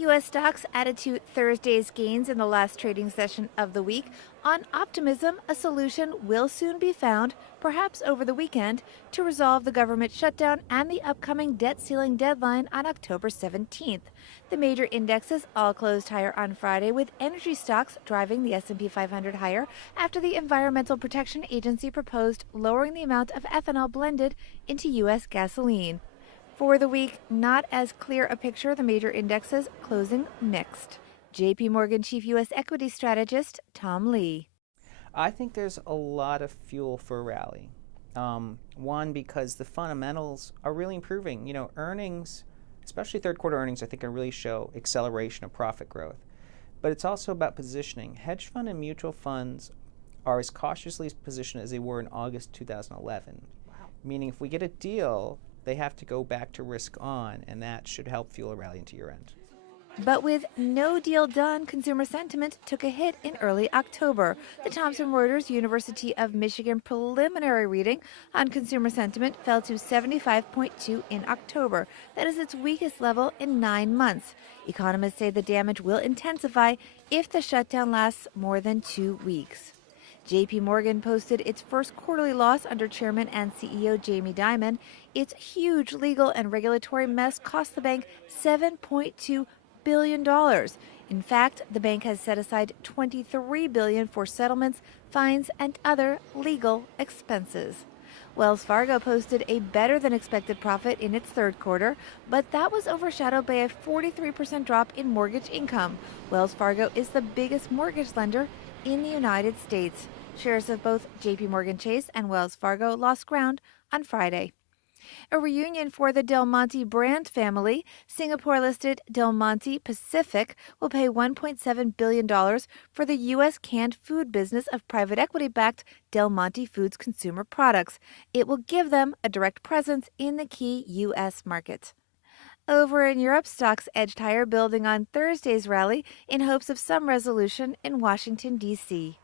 U.S. stocks added to Thursday's gains in the last trading session of the week on optimism a solution will soon be found, perhaps over the weekend, to resolve the government shutdown and the upcoming debt ceiling deadline on October 17th. The major indexes all closed higher on Friday, with energy stocks driving the S&P 500 higher after the Environmental Protection Agency proposed lowering the amount of ethanol blended into U.S. gasoline. For the week, not as clear a picture, the major indexes closing mixed. JP Morgan Chief U.S. Equity Strategist Tom Lee. I think there's a lot of fuel for a rally. One, because the fundamentals are really improving. Earnings, especially third quarter earnings, I think are really show acceleration of profit growth. But it's also about positioning. Hedge fund and mutual funds are as cautiously positioned as they were in August 2011. Wow. Meaning if we get a deal, they have to go back to risk on, and that should help fuel a rally into year end. But with no deal done, consumer sentiment took a hit in early October. The Thomson Reuters University of Michigan preliminary reading on consumer sentiment fell to 75.2 in October. That is its weakest level in 9 months. Economists say the damage will intensify if the shutdown lasts more than 2 weeks. JP Morgan posted its first quarterly loss under Chairman and CEO Jamie Dimon. Its huge legal and regulatory mess cost the bank $7.2 billion. In fact, the bank has set aside $23 billion for settlements, fines, and other legal expenses. Wells Fargo posted a better than expected profit in its third quarter, but that was overshadowed by a 43% drop in mortgage income. Wells Fargo is the biggest mortgage lender in the United States. Shares of both JP Morgan Chase and Wells Fargo lost ground on Friday. A reunion for the Del Monte brand family. Singapore-listed Del Monte Pacific will pay $1.7 billion for the U.S. canned food business of private equity-backed Del Monte Foods consumer products. It will give them a direct presence in the key U.S. market. Over in Europe, stocks edged higher, building on Thursday's rally in hopes of some resolution in Washington, D.C.